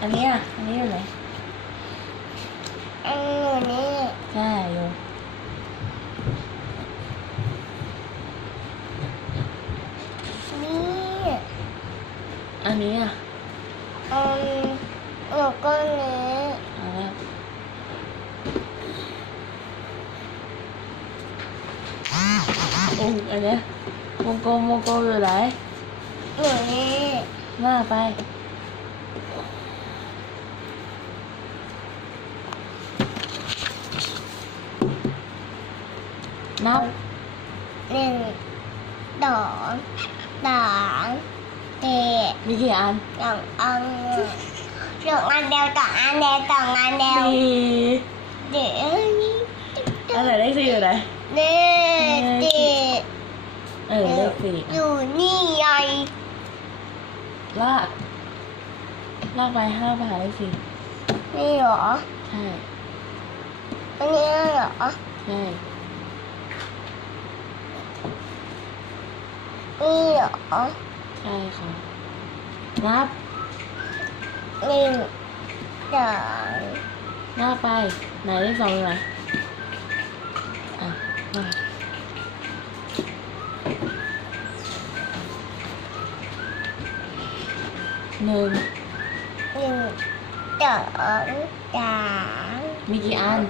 อันเนี้ยอันนี้อยู่ไหนอันหนูนี่ใช่อยู่นี่อันนี้อะอืมหนูก็นี้เอาแล้วอุ้งอันเนี้ยวงกลมวงกลมอยู่ไหนหนูนี่หน้าไป นับหนึ่งสองสามสี่มีกี่อันสองอันสองอันเดียวสองอันเดียวสองอันเดียวสี่เดี๋ยวนี้อันไหนเลขสี่อยู่ไหนนี่สี่เออเลขสี่อยู่นี่ไงลากลากไปห้าไปหาเลขสี่นี่เหรอใช่อันนี้เหรอใช่ นี่เหรอใช่ค่ะนับหนึ่งสองหน้าไป ไหนเลขสองอยู่ไหนอะมาหนึ่งหนึ่งสองสามมีกี่อัน